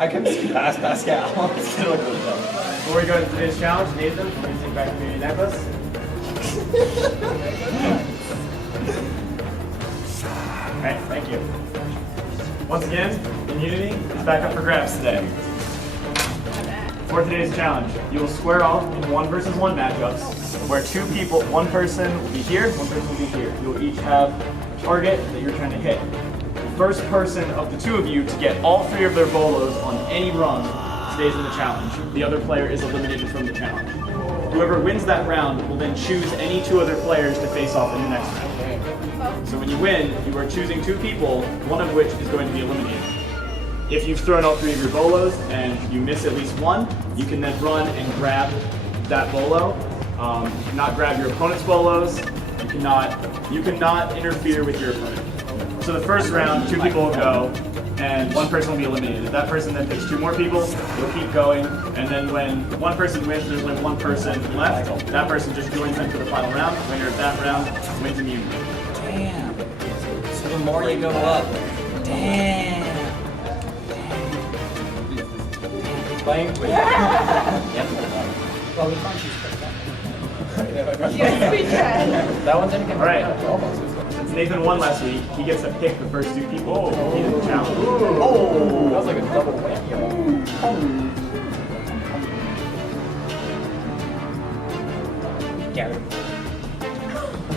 I can pass Pascal. Before we go into today's challenge, Nathan, please take back your necklace. Alright, thank you. Once again, immunity is back up for grabs today. For today's challenge, you will square off in 1 versus 1 matchups where 2 people, 1 person will be here, 1 person will be here. You will each have a target that you're trying to hit. The first person of the 2 of you to get all 3 of their bolos on any run stays in the challenge. The other player is eliminated from the challenge. Whoever wins that round will then choose any 2 other players to face off in the next round. So when you win, you are choosing 2 people, one of which is going to be eliminated. If you've thrown all 3 of your bolos and you miss at least 1, you can then run and grab that bolo. You cannot grab your opponent's bolos. You cannot interfere with your opponent. So the first round, 2 people will go, and 1 person will be eliminated. That person then picks 2 more people. You'll keep going, and then when 1 person wins, there's only 1 person left. That person just joins them for the final round. Winner of that round wins immunity. Damn. So the more you go up, damn. Playing with well, we can't choose Yes, we can. that one's in. All right. Since Nathan won last week, he gets to pick the first 2 people to compete in the challenge. Oh, that was like a double whammy. Gather.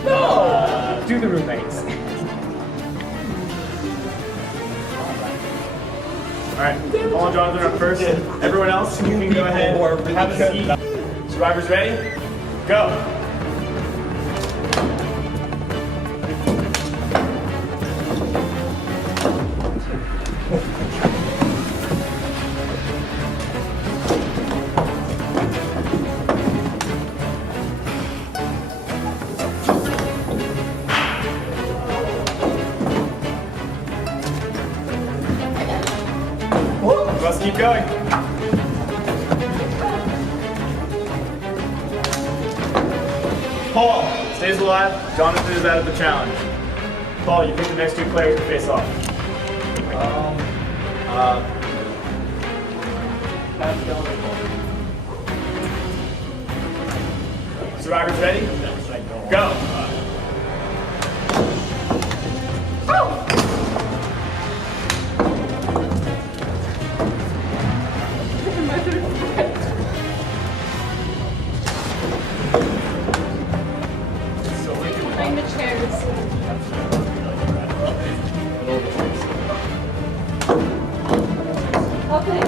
No! Do the roommates. Alright, Paul and Jonathan are first. Everyone else, you can go ahead and have a seat. Survivors ready? Go! Let's keep going. Paul stays alive. Jonathan is out of the challenge. Paul, you pick the next 2 players to face off. Survivors ready? Go. Behind the chairs. Okay.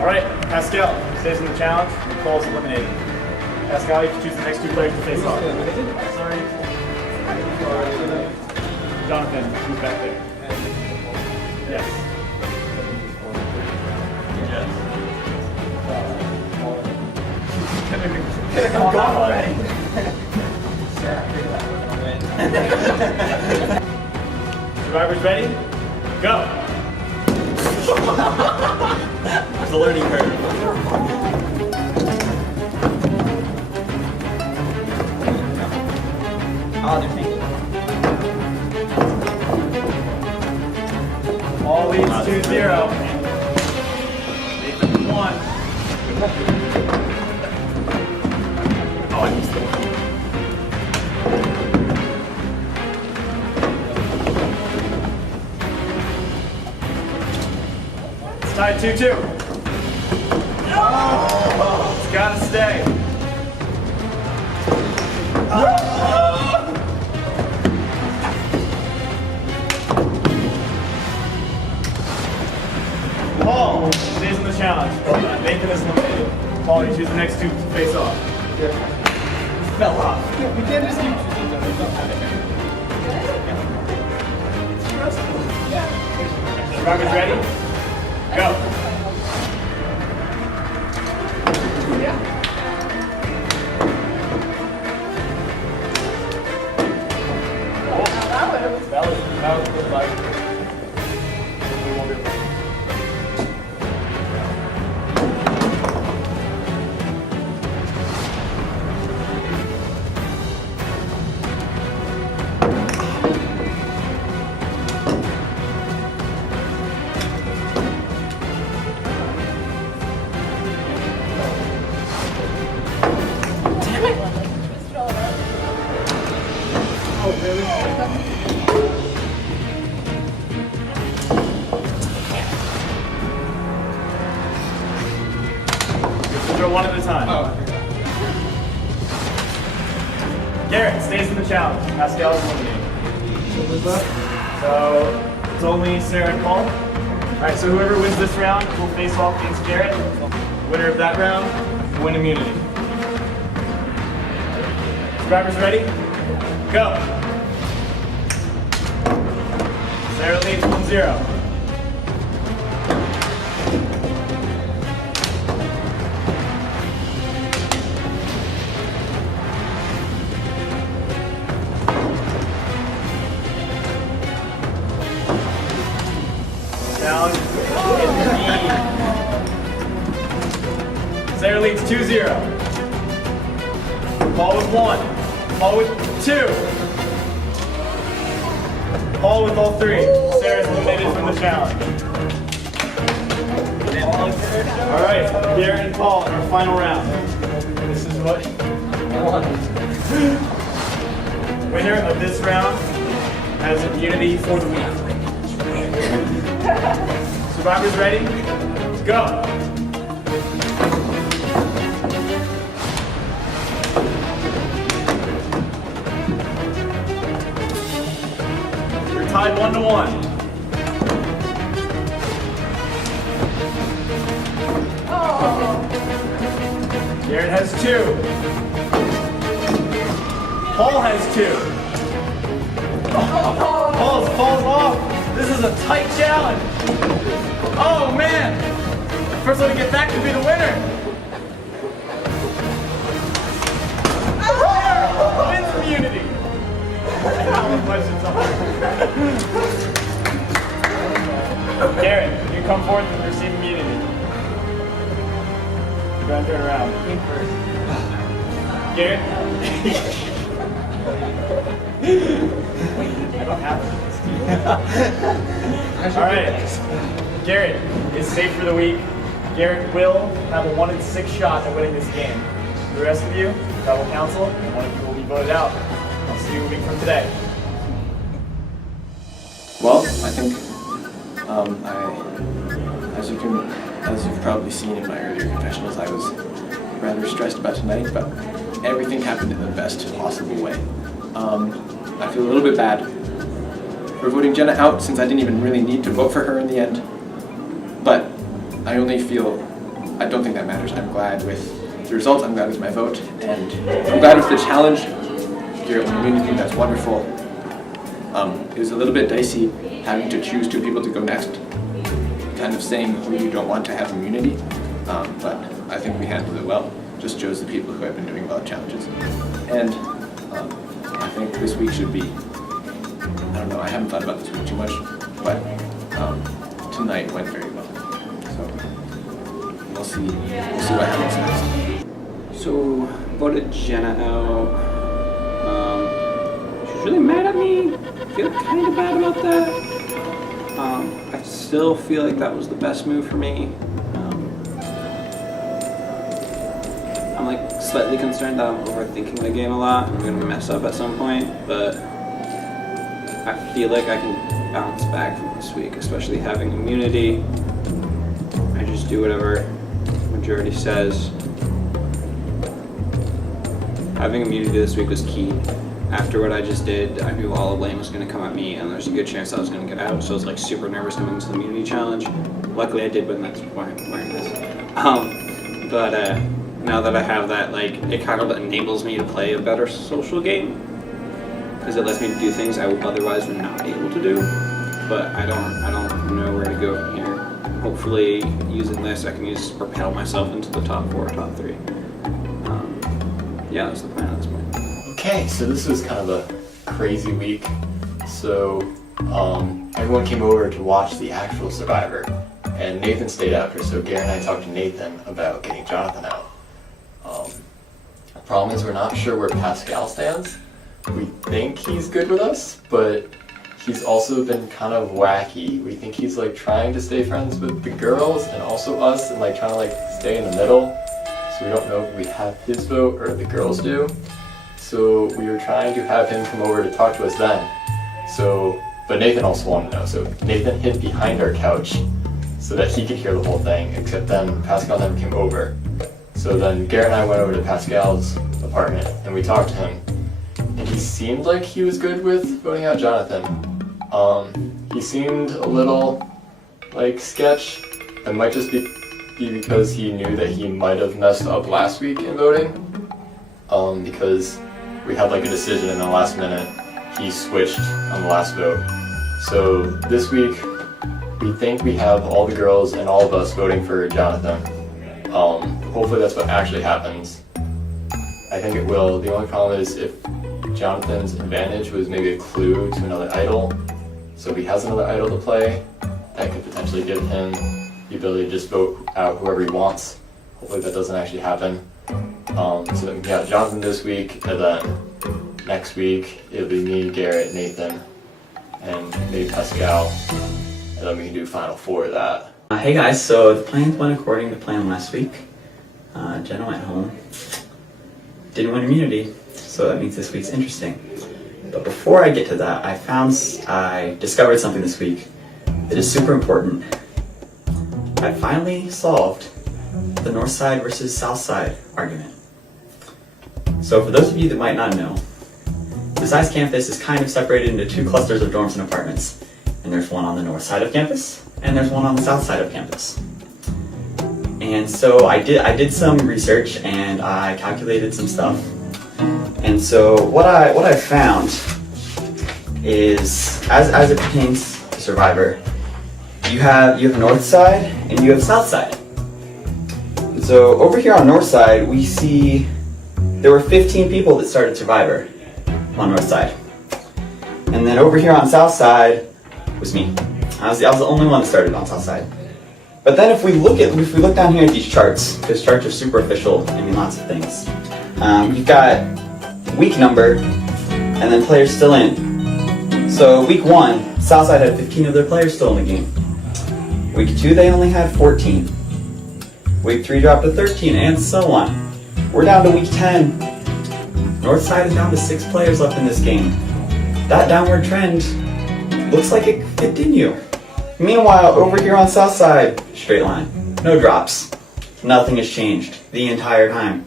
All right, Pascal stays in the challenge. Nicole's eliminated. Pascal, you can choose the next 2 players to face off. Sorry. Jonathan, who's back there? Yes. Come on already. Survivors ready? Go. It's a learning curve. Oh, they're thinking. All leads 2-0. Nathan 1. Oh, I missed it. It's tied 2-2. Oh, it's gotta stay. Paul stays in the challenge. Nathan is eliminated. Paul, you choose the next 2 to face off. Fell off. We can't just keep choosing them. It's stressful. Survivors ready? Go. That was good luck. go one at a time. Oh. Garrett stays in the challenge. Pascal is eliminated. So it's only Sarah and Kolb. Alright, so whoever wins this round will face off against Garrett. Winner of that round will win immunity. Survivors ready? Go! Sarah leads 1-0. Challenge indeed. Sarah leads 2-0. Paul with 1. Paul with 2. Paul with all 3. Sarah's eliminated from the challenge. Alright, Garrett and Paul in our final round. This is what winner of this round has immunity for the week. Survivors ready? Go! You're tied 1-1. Garrett has 2. Paul has 2. Paul falls off. This is a tight challenge. Oh man! First one to get back could be the winner. Wins immunity. Garrett, you come forth and receive immunity. Go and turn around. Garrett. I don't have it. Alright. Garrett is safe for the week. Garrett will have a 1-in-6 shot at winning this game. The rest of you, tribal council, and one of you will be voted out. I'll see you a week from today. Well, I think as you've probably seen in my earlier confessionals, I was rather stressed about tonight, but everything happened in the best possible way. I feel a little bit bad for voting Jenna out since I didn't even really need to vote for her in the end. But I don't think that matters. I'm glad with the result, I'm glad with my vote, and I'm glad with the challenge. Garrett won immunity, that's wonderful. It was a little bit dicey having to choose 2 people to go next, kind of saying who you don't want to have immunity, but I think we handled it well. Just chose the people who have been doing well at challenges. And I think this week should be, I don't know, I haven't thought about this week too much, but tonight went very well. So we'll see what happens next. So voted Jenna out. She was really mad at me. I feel kind of bad about that. I still feel like that was the best move for me. I'm like slightly concerned that I'm overthinking the game a lot. I'm gonna mess up at some point, but I feel like I can bounce back from this week, especially having immunity. I just do whatever majority says. Having immunity this week was key. After what I just did, I knew all the blame was going to come at me, and there's a good chance I was going to get out, so I was like super nervous coming into the immunity challenge. Luckily I did win, that's why I'm wearing this. But now that I have that, like, it kind of enables me to play a better social game, because it lets me do things I otherwise would not be able to do. But I don't know where to go from here. Hopefully, using this, I can use propel myself into the top 4, top 3. Yeah, that's the plan at this point. Okay, so this was kind of a crazy week. So everyone came over to watch the actual Survivor, and Nathan stayed after. So Garrett and I talked to Nathan about getting Jonathan out. The problem is we're not sure where Pascal stands. We think he's good with us, but he's also been kind of wacky. We think he's like trying to stay friends with the girls and also us, and like trying to like stay in the middle. So we don't know if we have his vote or the girls do. So we were trying to have him come over to talk to us then. But Nathan also wanted to know. So Nathan hid behind our couch so that he could hear the whole thing, except then Pascal never came over. So then Garrett and I went over to Pascal's apartment and we talked to him. And he seemed like he was good with voting out Jonathan. He seemed a little like sketch. It might just be because he knew that he might have messed up last week in voting. Because we had like a decision in the last minute. He switched on the last vote. So this week, we think we have all the girls and all of us voting for Jonathan. Hopefully that's what actually happens. I think it will. The only problem is if Jonathan's advantage was maybe a clue to another idol. So if he has another idol to play, that could potentially give him the ability to just vote out whoever he wants. Hopefully that doesn't actually happen. So then we got Jonathan this week, and then next week it'll be me, Garrett, Nathan, and maybe Pascal, and then we can do Final Four of that. Hey guys, so the plans went according to plan last week. Jenna went home, didn't win immunity, so that means this week's interesting. But before I get to that, I discovered something this week that is super important. I finally solved the north side versus south side argument. So for those of you that might not know, the SICE campus is kind of separated into two clusters of dorms and apartments. And there's one on the north side of campus, and there's one on the south side of campus. And so I did some research and I calculated some stuff. And so what I found is, as it pertains to Survivor, you have north side and you have south side. So over here on north side, we see there were 15 people that started Survivor on north side. And then over here on south side was me. I was the only one that started on south side. But then if we look down here at these charts, because charts are super official, I mean lots of things. You've got week number and then players still in. So week 1, Southside had 15 of their players still in the game. Week 2 they only had 14. Week 3 dropped to 13 and so on. We're down to week 10. Northside is down to 6 players left in this game. That downward trend looks like it could continue. Meanwhile, over here on Southside, straight line, no drops. Nothing has changed the entire time.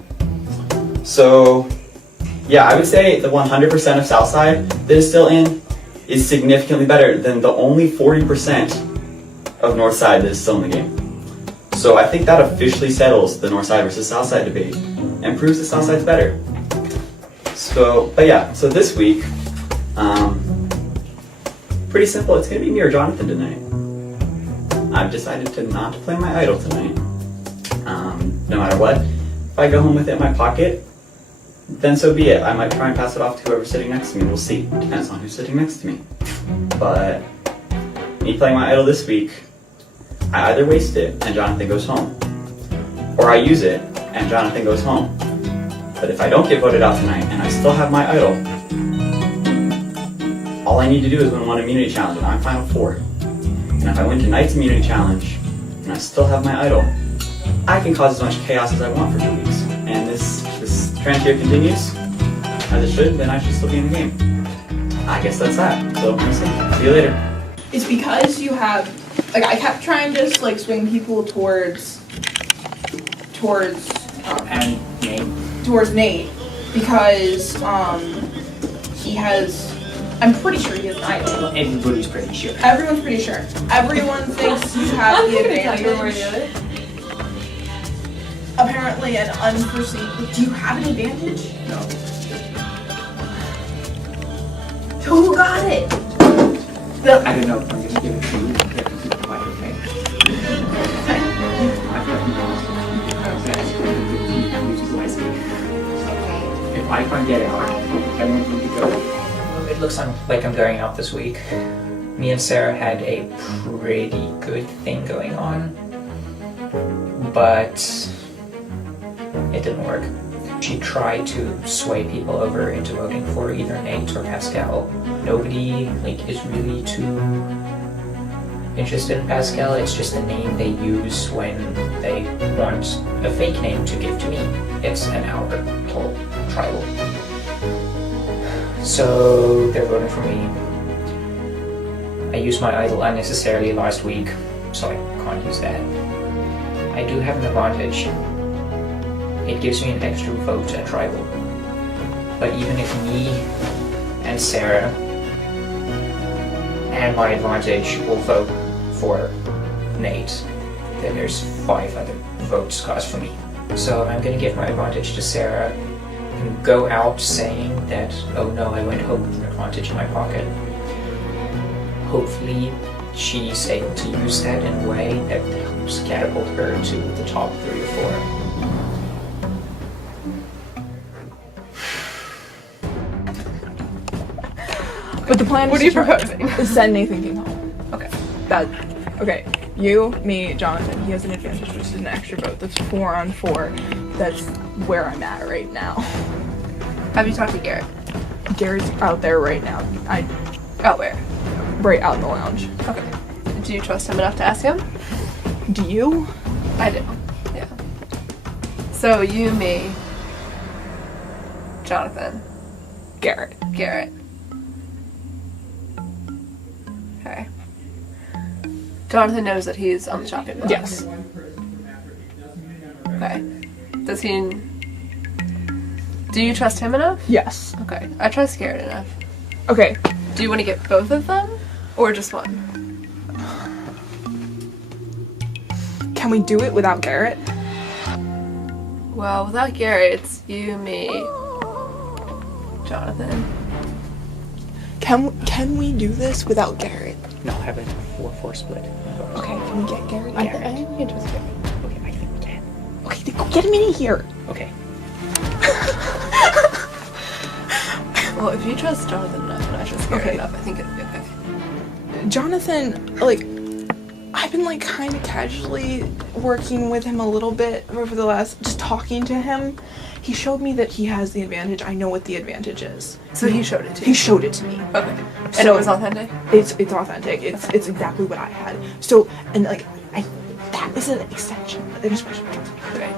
So, yeah, I would say the 100% of Southside that is still in is significantly better than the only 40% of Northside that is still in the game. So I think that officially settles the Northside versus Southside debate and proves that Southside's better. So, but yeah, so this week, pretty simple. It's gonna be me or Jonathan tonight. I've decided to not play my idol tonight. No matter what, if I go home with it in my pocket, then so be it. I might try and pass it off to whoever's sitting next to me. We'll see. Depends on who's sitting next to me. But me playing my idol this week, I either waste it and Jonathan goes home, or I use it and Jonathan goes home. But if I don't get voted out tonight and I still have my idol, all I need to do is win one immunity challenge and I'm Final Four. And if I win tonight's immunity challenge and I still have my idol, I can cause as much chaos as I want for 2 weeks. And this trend here continues, as it should, then I should still be in the game. I guess that's that. So, we'll see you later. It's because you have, like, I kept trying to, like, swing people towards and Nate. Towards Nate, because, he has, I'm pretty sure he has an idol. Everybody's pretty sure. Everyone's pretty sure. Everyone thinks you have the advantage. Apparently an unforeseen, do you have an advantage? No. Who got it? I don't know if I'm going to give it to you. You have to keep quiet, okay? I've got you guys to use wisely. If I can't get out, I want you to go. It looks like I'm going out this week. Me and Sarah had a pretty good thing going on, but it didn't work. She tried to sway people over into voting for either Nate or Pascal. Nobody is really too interested in Pascal. It's just the name they use when they want a fake name to give to me. It's an hour total tribal. So they're voting for me. I used my idol unnecessarily last week, so I can't use that. I do have an advantage. it gives me an extra vote at tribal. But even if me and Sarah and my advantage will vote for Nate, then there's 5 other votes cast for me. So I'm gonna give my advantage to Sarah and go out saying that, oh no, I went home with an advantage in my pocket. Hopefully she's able to use that in a way that helps catapult her to the top 3 or 4. But the plan What are you proposing? is send Nathan King home. Okay. Okay. You, me, Jonathan. He has an advantage, which is an extra vote. That's 4 on 4. That's where I'm at right now. Have you talked to Garrett? Garrett's out there right now. Out where? Right out in the lounge. Okay. Do you trust him enough to ask him? Do you? I do. Yeah. So you, me, Jonathan, Garrett. Okay. Jonathan knows that he's on the chopping block. Yes. Okay. Does he? Do you trust him enough? Yes. Okay. I trust Garrett enough. Okay. Do you want to get both of them, or just one? Can we do it without Garrett? Well, without Garrett, it's you, me, Jonathan. Can we do this without Garrett? No, have a 4-4 split. Okay, can we get Garrett? I think we can trust Garrett. Okay, I think we can. Okay, then go get him in here. Okay. Well, if you trust Jonathan enough and I trust Garrett Okay. enough, I think it'll be okay. Jonathan, like, I've been like kind of casually working with him a little bit over the last, just talking to him. He showed me that he has the advantage. I know what the advantage is. So he showed it to you? He showed it to me. Okay. And So- it was authentic? It's authentic. It's exactly what I had. So, and like, that is an extension, an expression. Okay.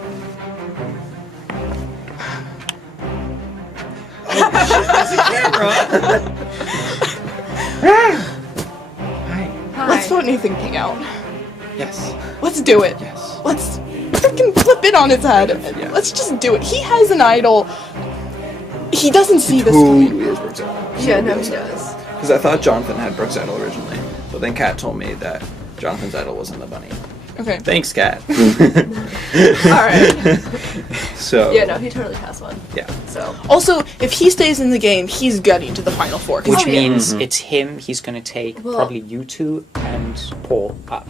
Hi. Let's vote Nathan King out. Yes. Let's do it. Yes. Let's freaking flip it on his head. Yeah. Let's just do it. He has an idol. He doesn't see this coming. Totally is Brooks Idol. Yeah, no, he does. Because I thought Jonathan had Brooks Idol originally, but then Kat told me that Jonathan's idol wasn't the bunny. Okay. Thanks, Kat. Alright. So. Yeah, no, he totally has one. Yeah. So. Also, if he stays in the game, he's getting to the final four. 'cause Which he- means it's him, he's going to take Well- probably you two and Paul up.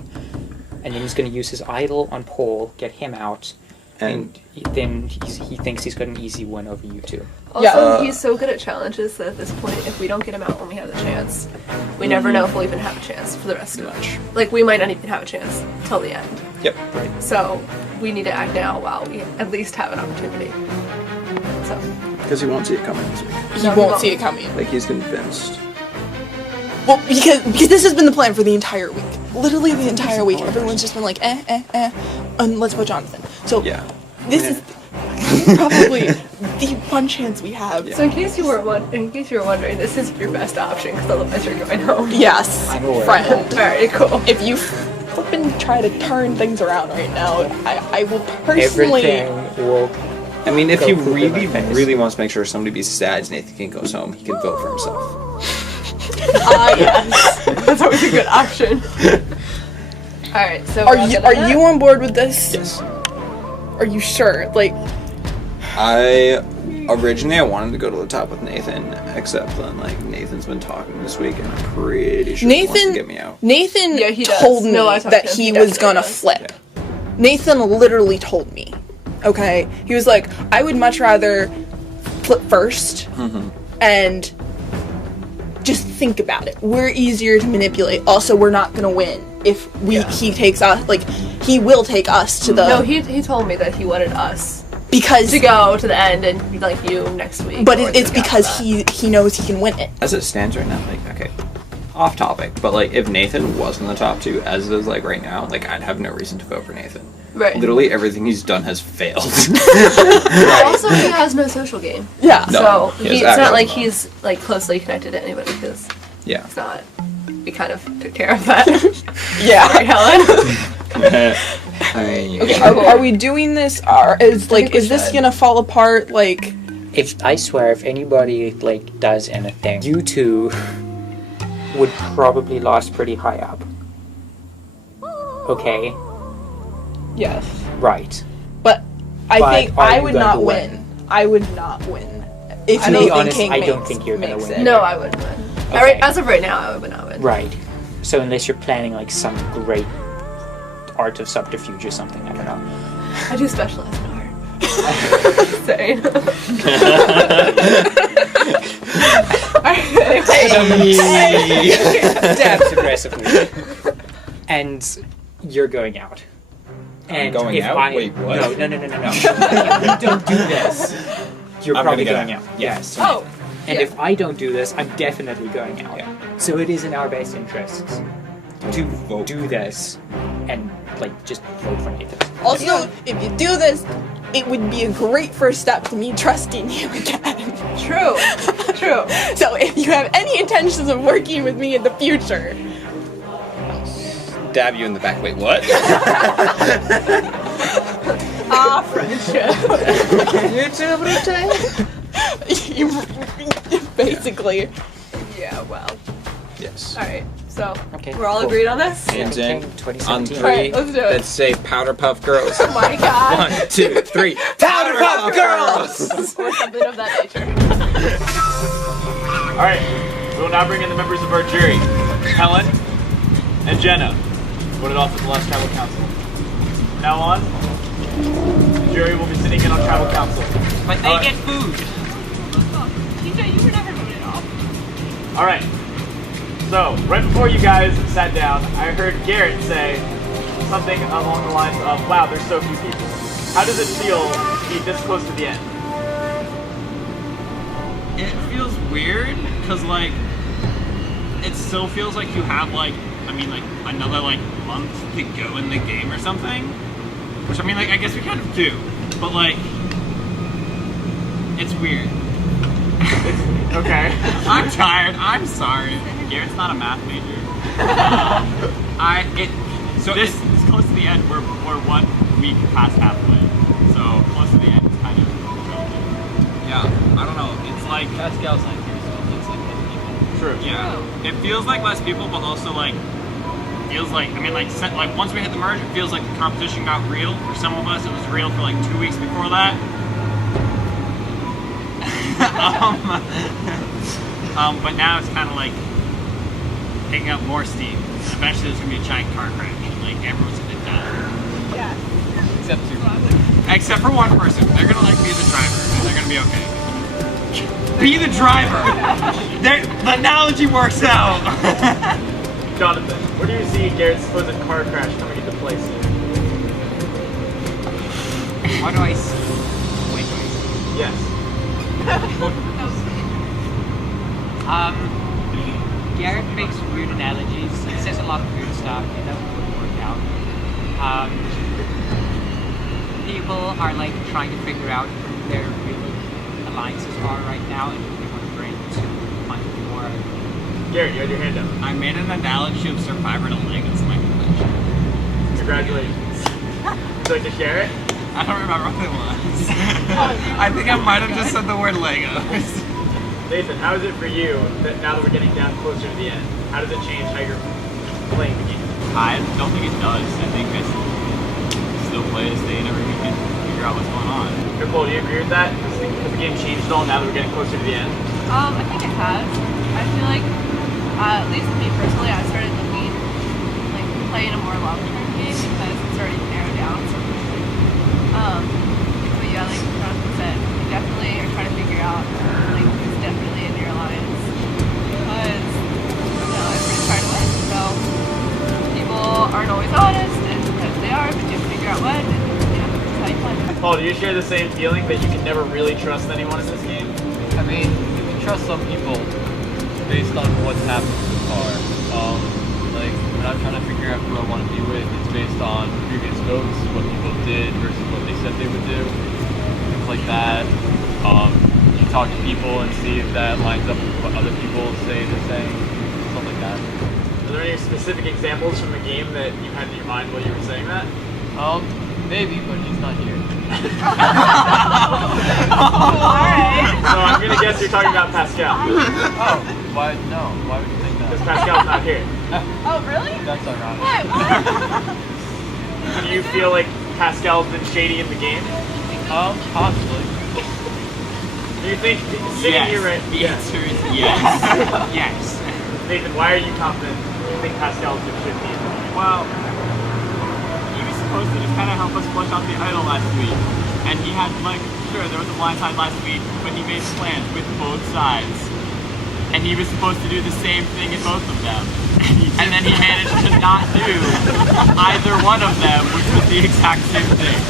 And then he's going to use his idol on Paul, get him out, and then he thinks he's got an easy win over you two. Also, he's so good at challenges that at this point, if we don't get him out when we have the chance, we never know if we'll even have a chance for the rest of it. Like, we might not even have a chance till the end. Yep. Right. So, we need to act now while we at least have an opportunity. So. Because he won't see it coming this week. He won't see it coming. Like, he's convinced. Well, because this has been the plan for the entire week. Literally the entire week. Everyone's just been like, and let's vote Jonathan. So, this is probably the one chance we have. So in case you were wondering, this is your best option because otherwise you're going home. Yes, friend. Alright, cool. If you flippin' try to turn things around right now, I will personally. Everything will. I mean, if he Go poop in my face. really wants to make sure somebody be sad as Nathan King goes home, he can vote for himself. Yes. That's always a good option. Alright, so Are you on board with this? Yes. Are you sure? Like, Originally I wanted to go to the top with Nathan, except then like Nathan's been talking this week and I'm pretty sure he wants to get me out. Nathan Yeah, he does. told me No, I talked that to him. he He was definitely gonna does. flip. Nathan literally told me. Okay? He was like, I would much rather flip first and just think about it. We're easier to manipulate. Also, we're not gonna win if he takes us, like, he will take us to the... No, he told me that he wanted us because to go to the end and be like you next week. But or it's the week because after he knows he can win it. As it stands right now, like, okay, off topic, but like if Nathan was in the top 2, as it is like right now, like I'd have no reason to vote for Nathan. Right. Literally everything he's done has failed. that. Also, he has no social game. Yeah. No, So he has it's not actual like love. he's like closely connected to anybody because Yeah. it's not. We kind of took care of that. Yeah. Right, Helen? Okay, are we doing this? Is this gonna fall apart? Like, I swear, if anybody like does anything, you two would probably last pretty high up. Okay. yes, Right. but I But think are I you would going not to win. win? I would not win. If To be Nathan honest, King I don't makes- think you're gonna makes win. it. No, I wouldn't win. Okay. As of right now, I would not win. Right. So unless you're planning like some great art of subterfuge or something, I don't know. I do specialize in art. Insane. Dabs aggressively. And you're going out. And going if out? Wait, what? No. If you don't do this, you're I'm probably gonna going get out. out. Yes. Oh. And yeah. if I don't do this, I'm definitely going out. Yeah. So it is in our best interests to vote. do this and like just vote for Nathan. Also, if you do this, it would be a great first step to me trusting you again. True. True. So if you have any intentions of working with me in the future, Dab you in the back. Wait, what? friendship. Basically. Yeah. Well. Yes. All right. So Okay, we're all cool. agreed on this. Hands in. 2017. On 3. Alright, let's do it. Let's say Powderpuff Girls. Oh my god. 1, 2, 3. Powderpuff Girls! Or something of that nature. All right, we will now bring in the members of our jury, Helen and Jenna, voted off at the last tribal council. From now on, the jury will be sitting in on tribal council. But they get food. TJ, you were never voted off. All right. So right before you guys sat down, I heard Garrett say something along the lines of, "Wow, there's so few people." How does it feel to be this close to the end? It feels weird because like it still feels like you have like another like month to go in the game or something, which I mean like I guess we kind of do, but like it's weird. Okay. I'm tired. I'm sorry. Garrett's not a math major. So this is close to the end. We're 1 week past halfway, so close to the end is kind of relative. Yeah, I don't know. It's like Pascal's not here, so it looks like less people. True. Yeah, it feels like less people, but also like feels like like once we hit the merge, it feels like the competition got real. For some of us, it was real for like 2 weeks before that. But now it's kind of like picking up more steam. Eventually, there's gonna be a giant car crash. Like everyone's gonna die. Yeah. Except for one person. They're gonna like be the driver, and they're gonna be okay. Be the driver. The analogy works out. Jonathan, where do you see Garrett's supposed car crash coming into place? What do I see? Wait, do I see? Yes. Garrett makes weird analogies. He says a lot of weird stuff. It doesn't really work out. People are like trying to figure out who their really alliances are right now and who they want to bring to find war. Garrett, you had your hand up. I made an analogy of Survivor to Legos in my convention. Congratulations. Would you like to share it? I don't remember what it was. I think I might have just said the word Legos. Nathan, how is it for you that now that we're getting down closer to the end? How does it change how you're playing the game? I don't think it does. I think I still play to stay in every weekend, figure out what's going on. Nicole, do you agree with that? Has the game changed at all now that we're getting closer to the end? I think it has. I feel like, at least me personally, I started looking like playing a more long-term game because it's already narrowed down so quickly. But yeah, like Jonathan said, we definitely are trying to figure out like who's definitely in your alliance because everybody's trying to win. So people aren't always honest, and sometimes they are, but you have to figure out what. And yeah, that's how you play. Paul, do you share the same feeling that you can never really trust anyone in this game? I mean, you can trust some people based on what's happened so far. Like, when I'm trying to figure out who I want to be with, it's based on previous votes, what people did versus what they said they would do, things like that. You talk to people and see if that lines up with what other people say they're saying, stuff like that. Are there any specific examples from the game that you had in your mind while you were saying that? Maybe, but he's not here. Alright. So I'm gonna guess you're talking about Pascal. Oh, why? No. Why would you think that? Because Pascal's not here. Oh, really? That's ironic. Do you feel like Pascal's been shady in the game? Possibly. Do you think sitting here right? The answer is yes. Yes. Nathan, why are you confident you think Pascal's been shady in the game? Well, he was supposed to just kind of help us flush out the idol last week. And he had, like, sure, there was a blind side last week, but he made plans with both sides. And he was supposed to do the same thing in both of them. And then he managed to not do either one of them, which was the exact same thing.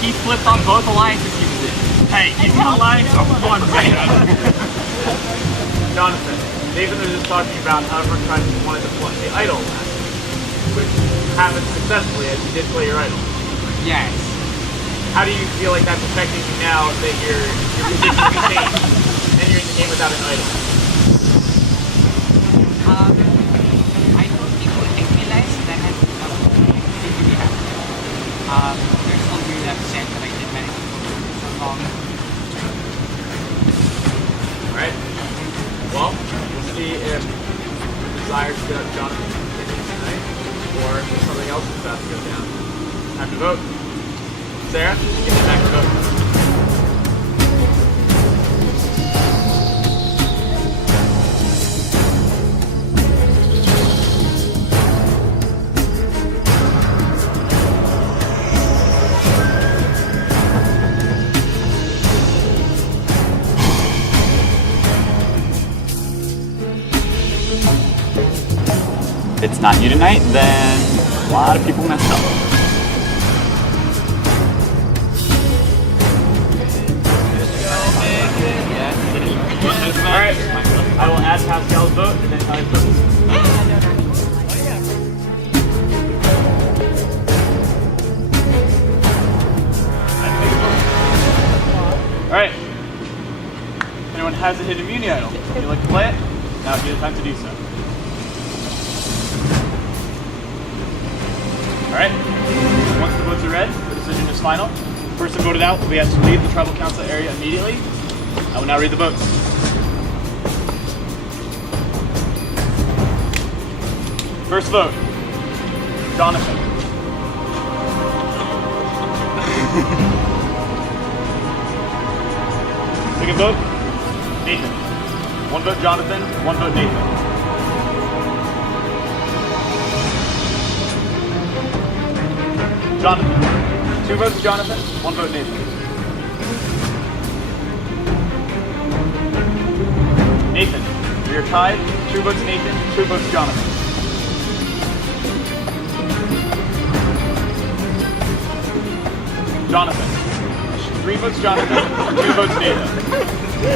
He flipped on both alliances he was in. Hey, he's in alliance of one man. Jonathan, Nathan was just talking about how everyone wanted to play the idol last week, which happened successfully as you did play your idol. Yes. How do you feel like that's affecting you now that your position has changed and you're in the game without an idol? I don't think I realized that has become really happy. There's still really upset that I didn't manage to focus for so long. Alright. Well, we'll see if desire to get up Jonathan tonight or if something else is about to go down. Time to vote. Sarah, give me back the vote. If it's not you tonight, then a lot of people messed up. Alright, I will add Pascal's vote and then tally votes. Alright. Anyone has a hidden immunity idol? Would you like to play it? Now would be the time to do so. Alright. Once the votes are read, the decision is final. The person voted out will be asked to leave the tribal council area immediately. I will now read the votes. First vote, Jonathan. Second vote, Nathan. One vote Jonathan, one vote Nathan. Jonathan. Two votes Jonathan, one vote Nathan. Nathan, we are tied. Two votes Nathan, two votes Jonathan. Jonathan. Three votes Jonathan, two votes Nathan.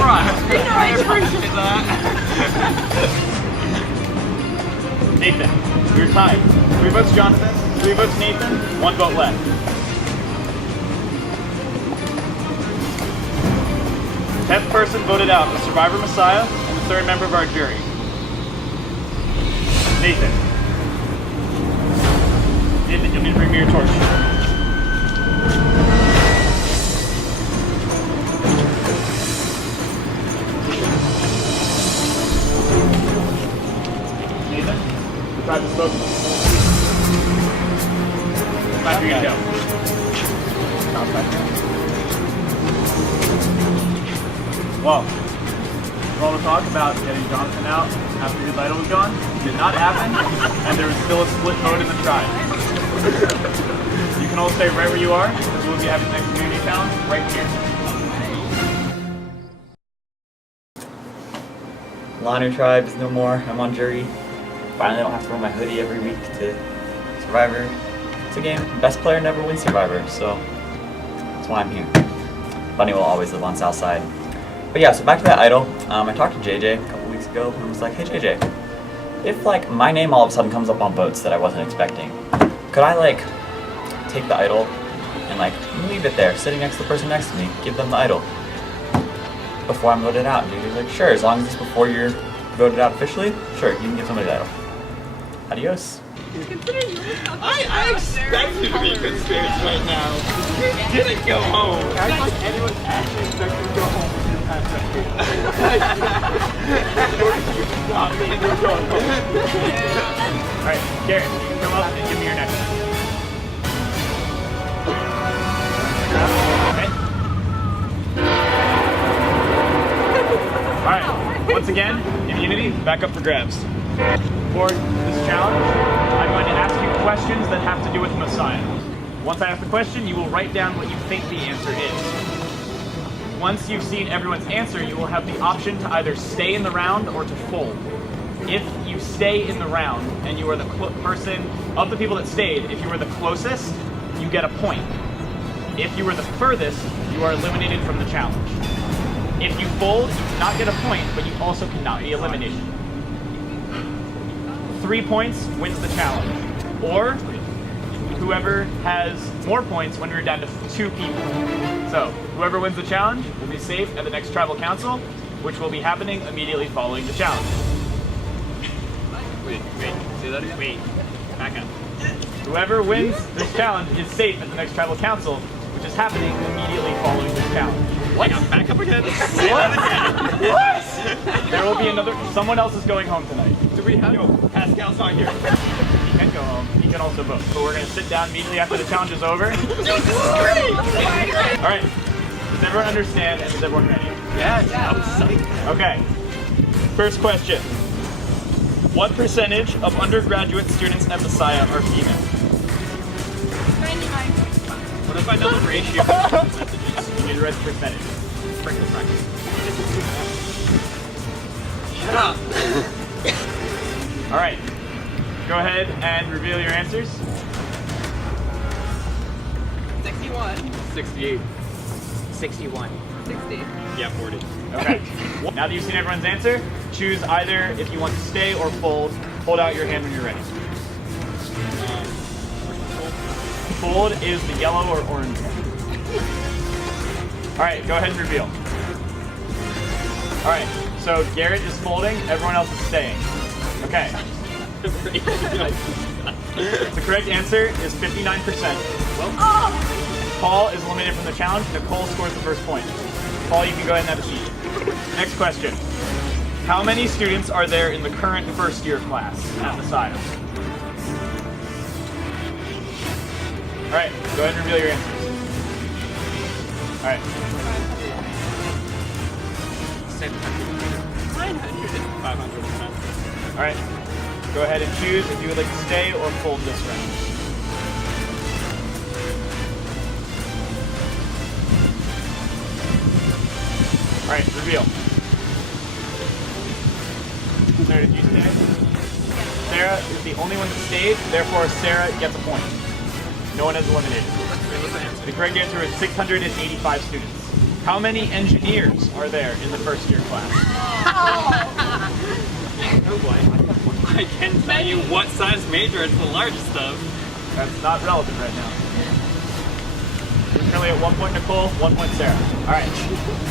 I appreciate that. Nathan, we are tied. Three votes Jonathan, three votes Nathan, one vote left. Tenth person voted out, the Survivor Messiah, and the third member of our jury. Nathan. Nathan, you'll need to bring me your torch. Nathan, the tribe has spoken. Back for you to go. Well, we're all to talk about getting Jonathan out after his idol was gone. It did not happen, and there was still a split vote in the tribe. You can all stay right where you are, because we'll be having the next community challenge right here. Lanu tribe is no more. I'm on jury. Finally don't have to wear my hoodie every week to Survivor. It's a game. Best player never wins Survivor, so that's why I'm here. Bunny will always live on Southside. But yeah, so back to that idol. I talked to JJ a couple weeks ago and was like, hey JJ, if like my name all of a sudden comes up on votes that I wasn't expecting, could I like take the idol and like leave it there, sitting next to the person next to me, give them the idol before I'm voted out? And JJ's like, sure, as long as it's before you're voted out officially, sure, you can give somebody the idol. Adios. Considering you look up I expect you to be good spirits right now. You didn't go home. Act like anyone's actually expecting to go home with your past record. Alright, Garrett, you can come up and give me your next one. Alright, once again, immunity, back up for grabs. For this challenge, I'm going to ask you questions that have to do with Messiah. Once I ask the question, you will write down what you think the answer is. Once you've seen everyone's answer, you will have the option to either stay in the round or to fold. If you stay in the round and you are the person of the people that stayed, if you were the closest, you get a point. If you were the furthest, you are eliminated from the challenge. If you fold, you cannot get a point, but you also cannot be eliminated. 3 points wins the challenge. Or whoever has more points when we're down to 2 people. So whoever wins the challenge will be safe at the next tribal council, which will be happening immediately following the challenge. Wait, say that again? Wait, back up. Whoever wins this challenge is safe at the next tribal council, which is happening immediately following this challenge. What? Back up again? Say What? that again. What? There will be another. Someone else is going home tonight. Do we have? Yo, Pascal's not here. He can go home. He can also vote. But we're gonna sit down immediately after the challenge is over. Dude, this is great! All right. Does everyone understand? And is everyone ready? Yes, I'm psyched. Okay. First question. What percentage of undergraduate students at Messiah are female? 99.5. What if I know the ratio? You need to write the percentage. Franke. Shut up. All right. Go ahead and reveal your answers. 61. 68. 61. 60. Yeah, 40. Okay. Now that you've seen everyone's answer, choose either if you want to stay or fold. Hold out your hand when you're ready. Fold is the yellow or orange one. All right, go ahead and reveal. All right, so Garrett is folding, everyone else is staying. Okay. The correct answer is 59%. Paul is eliminated from the challenge. Nicole scores the first point. Paul, you can go ahead and have a seat. Next question. How many students are there in the current first year class at Messiah? All right, go ahead and reveal your answers. All right. 900. 500. All right. Go ahead and choose if you would like to stay or fold this round. All right, reveal. Sarah, did you stay? Sarah is the only one that stayed, therefore Sarah gets a point. No one is eliminated. The correct answer is 685 students. How many engineers are there in the first year class? Oh boy. I can tell you what size major it's the largest of. That's not relevant right now. You're currently at 1 point Nicole, 1 point Sarah. Alright,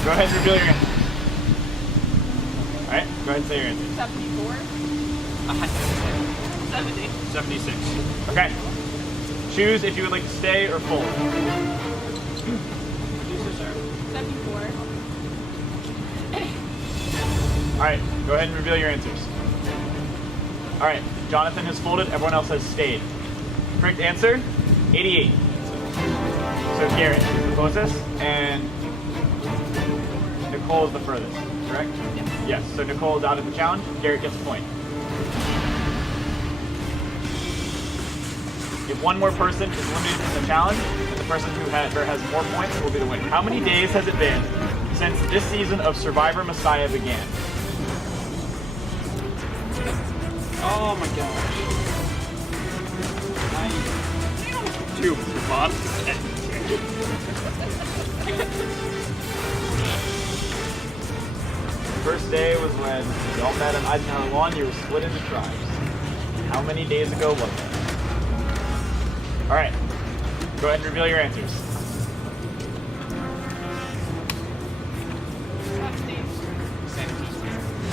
go ahead and reveal your answer. Alright, go ahead and say your answer. 74. 70. 76. Okay. Choose if you would like to stay or fold. 74. Alright, go ahead and reveal your answers. Alright, Jonathan has folded, everyone else has stayed. Correct answer, 88. So Garrett is the closest, and Nicole is the furthest, correct? Yes. Yes, so Nicole is out of the challenge, Garrett gets a point. If one more person is eliminated from the challenge, and the person who has more points will be the winner. How many days has it been since this season of Survivor Messiah began? Oh my gosh. 2 months. First day was when you all met on Eisenhower Lawn, you were split into tribes. How many days ago was that? Alright, go ahead and reveal your answers.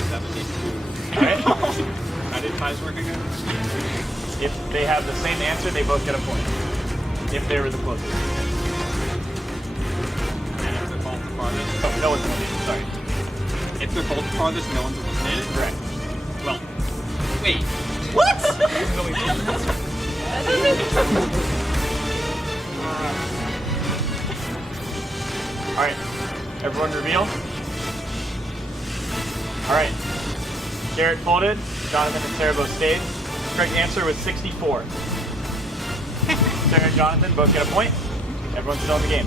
72. Alright, How did ties work again? If they have the same answer, they both get a point. If they were the closest. And if they're both the farthest. Oh, no one's eliminated, sorry. If they're both the farthest, no one's eliminated? Correct. Well, wait. What? Alright, everyone reveal. Alright, Garrett folded, Jonathan and Sarah both stayed. Correct answer was 64. Sarah and Jonathan both get a point. Everyone's still in the game.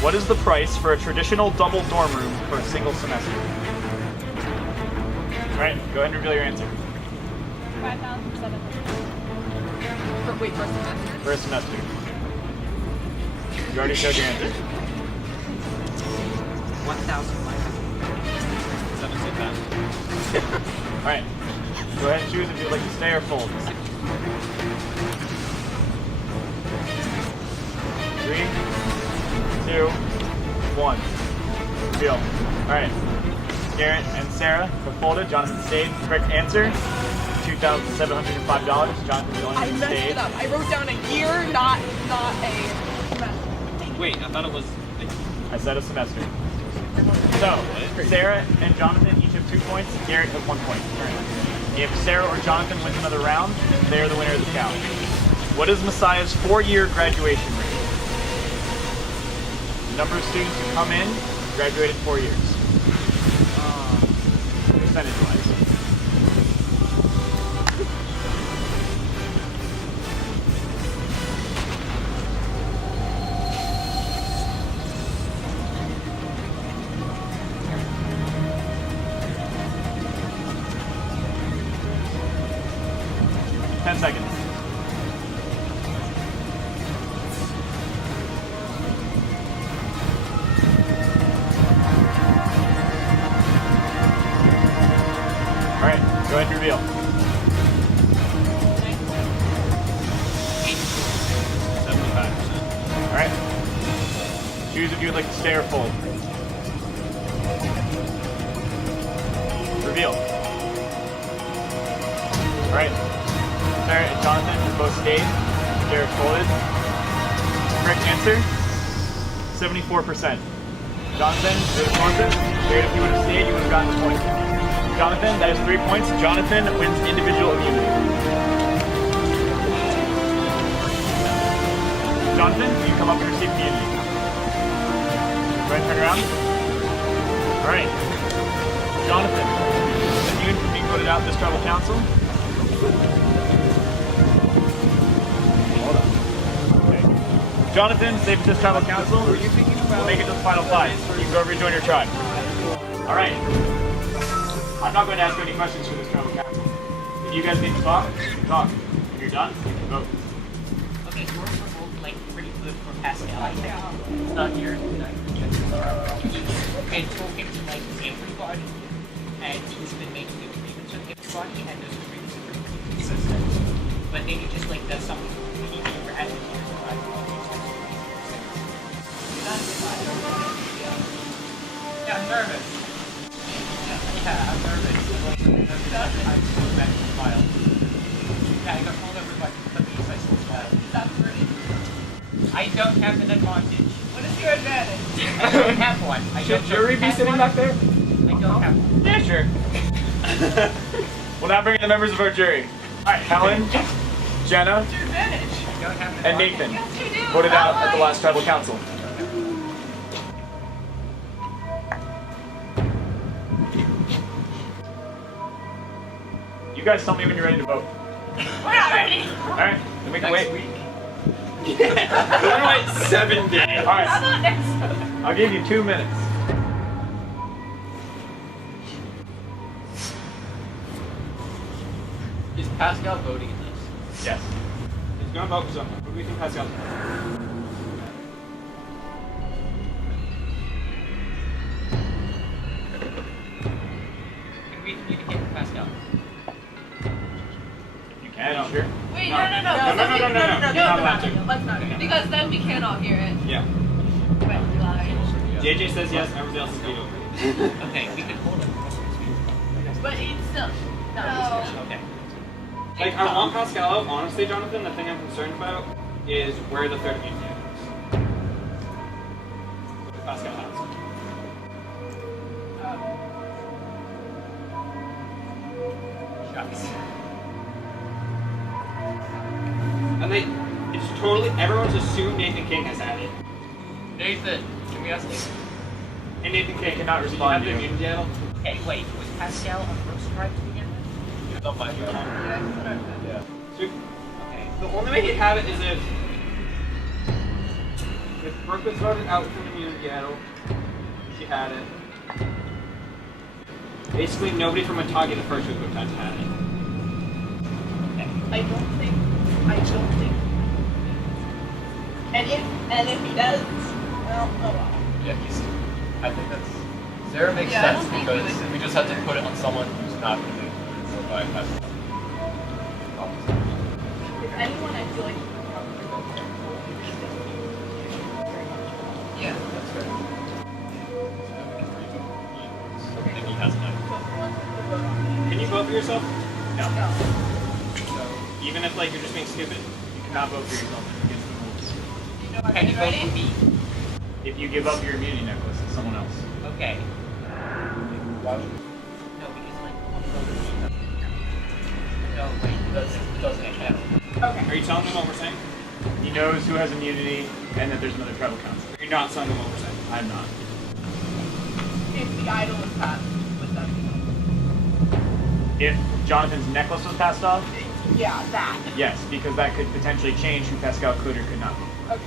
What is the price for a traditional double dorm room for a single semester? Alright, go ahead and reveal your answer. 5,700. Wait, for a semester? For a semester. You already showed your answer. 1,500. Alright. Go ahead and choose if you'd like to stay or fold. 3, 2, 1. Reveal. Alright. Garrett and Sarah have folded. Jonathan stayed. Correct answer. $2,705. Jonathan's the only I one who messed stayed. it up. I wrote down a year, not a. Wait, I thought it was. I said a semester. So, Sarah and Jonathan each have 2 points. Garrett has 1 point. If Sarah or Jonathan wins another round, they are the winner of the challenge. What is Messiah's 4-year graduation rate? The number of students who come in, graduate in 4 years. Percentage-wise. Seconds. All right, go ahead and reveal. 75%. All right. Choose if you would like to stay or fold. Reveal. All right. Sarah and Jonathan have both stayed. Garrett folded. Correct answer, 74%. Jonathan, you're the closest. Garrett, if you would have stayed, you would have gotten the point. Jonathan, that is 3 points. Jonathan wins individual immunity. Jonathan, you come up and receive immunity. Go ahead and turn around. Alright. Jonathan, immune from being voted out of this tribal council. Jonathan, safe at this tribal council. We'll make it to the final 5. You can go rejoin your tribe. Alright. I'm not going to ask you any questions for this tribal council. If you guys need to talk, you can talk. If you're done, you can vote. Okay, so we're both like pretty good for Pascal. I think it's not here. He's been talking to like everybody, and he's been making agreements with everybody, and those agreements are pretty consistent. But then he just like does something completely random. Yeah, I'm nervous. Yeah, I'm nervous. I'm so back to the file. Yeah, I got told everybody, but these I still smile. That's pretty. I don't have an advantage. What is your advantage? I don't have one. Should jury be sitting back there? I don't have one. Yeah, sure. We'll now bring in the members of our jury. Alright, Helen, Jenna, and Nathan voted out at the last tribal council. You guys tell me when you're ready to vote. We're not ready. Alright, then we can wait. Yeah. We're gonna wait 7 days. Alright, How about next? I'll give you 2 minutes. Is Pascal voting in this? Yes. He's gonna vote for something. What do we think Pascal's doing? Can we communicate with Pascal? You can, sure. Wait, No. no. No. You're not allowed to. Let's not. Because then we can't all hear it. Yeah. Well, lie. JJ says yes, everybody else is veto. Okay, we can hold it. But it's still. No. Okay. Like, I want Pascal out. Honestly, Jonathan, the thing I'm concerned about is where the third immunity is. Pascal has. Shucks. And it's totally, everyone's assumed Nathan King has had it. Nathan, can we ask Nathan? And Nathan King cannot respond to you. Hey, wait, was Pascal on first strike to begin with? Not my job. Yeah. So, the only way he'd have it is if Brooke was voted out from immunity battle, she had it. Basically, nobody from Watagi the first week of time had it. I don't think. And if he does, well, oh well. Yeah, I think that's. Sarah makes Yeah, I sense don't think because really- we just have to put it on someone who's not going to be voted by Pascal. If anyone, I feel like. Yeah. That's fair. If he has enough. Can you vote for yourself? No. No. Even if like you're just being stupid? You cannot vote for yourself against the rules. Can you vote for me? If you give up your immunity necklace to someone else. Okay. Why would No, because like one voter. No, wait. it doesn't count. Okay. Are you telling them what we're saying? He knows who has immunity and that there's another tribal council. You're not telling them what we're saying. I'm not. If the idol is passed, would that be? If Jonathan's necklace was passed off, Yeah, that. yes, because that could potentially change who Pascal could or could not be. Okay.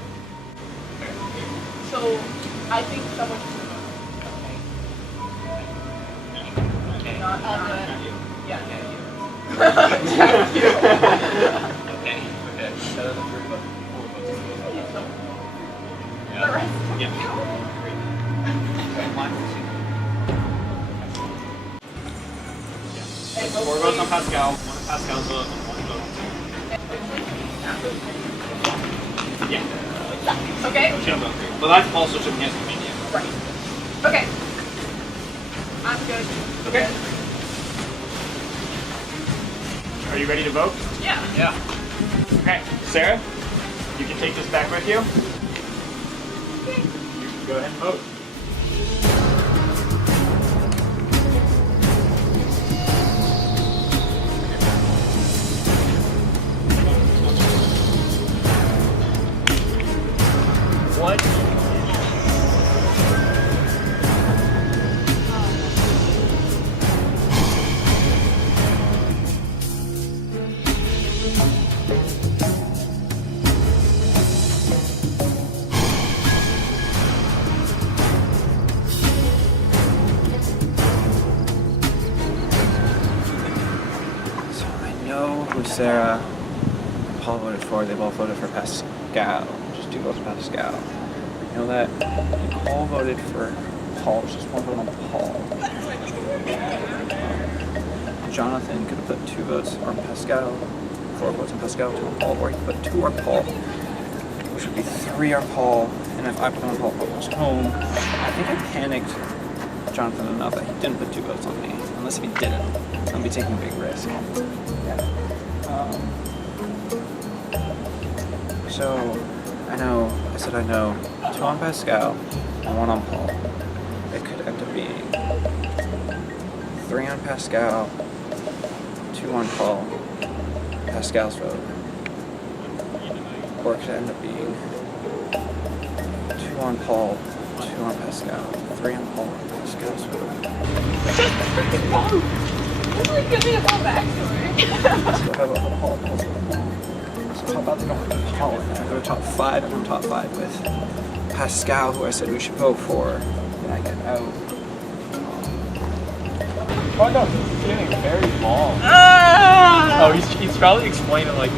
So, I think someone should vote. Okay. Not I'll do it. Yeah. Okay. Okay. So then the three votes. The rest. Yeah. One, two. Four votes on Pascal, one on Pascal's vote, and one vote on Yeah. Okay. She don't vote for you. But that's also just against media. Right. Okay. I'm good. Okay. Are you ready to vote? Yeah. Yeah. Okay. Sarah, you can take this back with you. You can go ahead and vote. What? So I know who Sarah and Paul voted for. They've all voted for Pascal. Just two votes for Pascal. I know that Nicole voted for Paul. There's just one vote on Paul. Jonathan could have put two votes on Pascal, 4 votes on Pascal, 2 on Paul, or he could put 2 on Paul, which would be 3 on Paul. And if I put on Paul, Paul goes home. I think I panicked Jonathan enough that he didn't put 2 votes on me. Unless if he didn't, I'd be taking a big risk. So, I know 2 on Pascal and 1 on Paul. It could end up being 3 on Pascal, 2 on Paul, Pascal's vote. Or it could end up being 2 on Paul, 2 on Pascal, 3 on Paul, Pascal's vote. Just freaking vote! This is giving us all backstory. So how about Paul? So how about the North Paul? I go top 5, and I'm top 5 with Pascal, who I said we should vote for. Then I get out. Oh no, he's getting very long. Oh, he's probably explaining like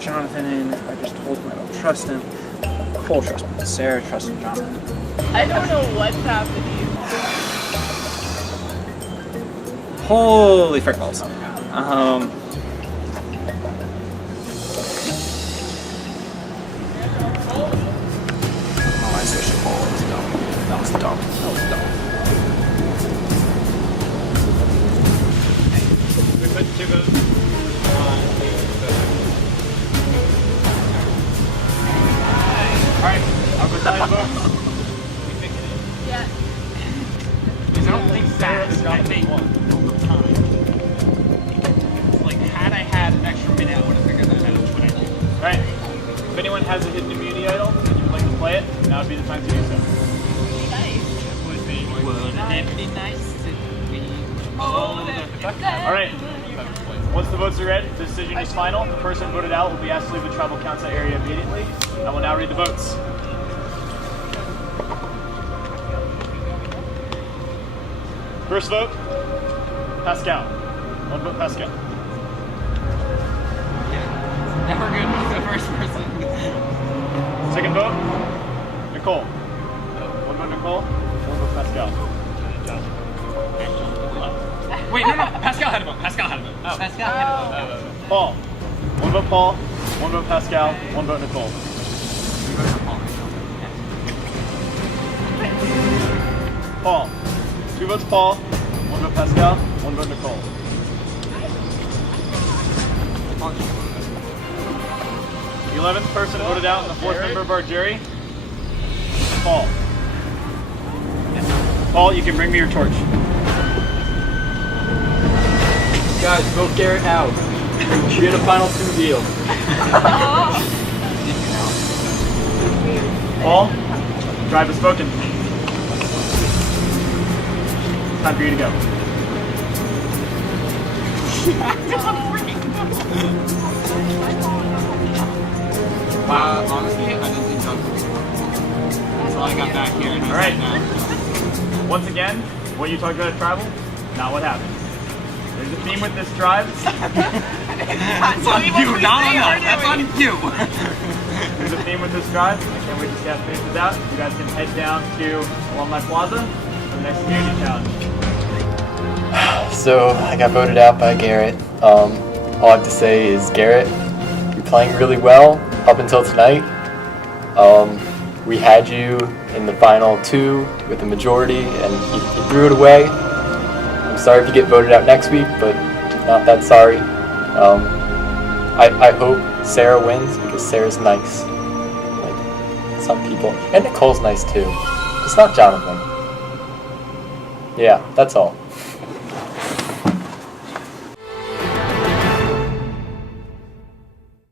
Jonathan in. I just told him I don't trust him. Cole trusts me. Sarah trusts Jonathan. I don't know what's happening. Holy frick balls. Oh, I switched to Paul. That was dumb. That was dumb. has a hidden immunity idol and you would like to play it, now would be the time to do so. Alright. Once the votes are read, the decision is final. The person voted out will be asked to leave the tribal council area immediately. I will now read the votes. First vote, Pascal. One vote, Pascal. Never good with the first person. Second vote, Nicole. One vote, Nicole. One vote, Pascal. Wait, no, Pascal had a vote. Pascal had a vote. Oh. Pascal had a vote. Paul. One vote, Paul. One vote, Pascal. One vote, Nicole. Paul. Two votes, Paul. One vote, Pascal. One vote, Nicole. The 11th person voted out and the 4th member of our jury, Paul. Paul, you can bring me your torch. Guys, vote Garrett out. We get a final 2 deal. Paul, drive is spoken. Time for you to go. Wow, honestly, I didn't think so. Until I got back here. All right. Once again, what you talked about at Tribal, not what happened. There's a theme with this drive. That's on you, not on us. That's on you. There's a theme with this drive. I can't wait to see how it finishes out. You guys can head down to Alumni Plaza for the next community challenge. So I got voted out by Garrett. All I have to say is, Garrett, you're playing really well up until tonight. We had you in the final 2 with the majority, and you threw it away. I'm sorry if you get voted out next week, but not that sorry. I hope Sarah wins because Sarah's nice, like some people, and Nicole's nice too. It's not Jonathan. Yeah, that's all.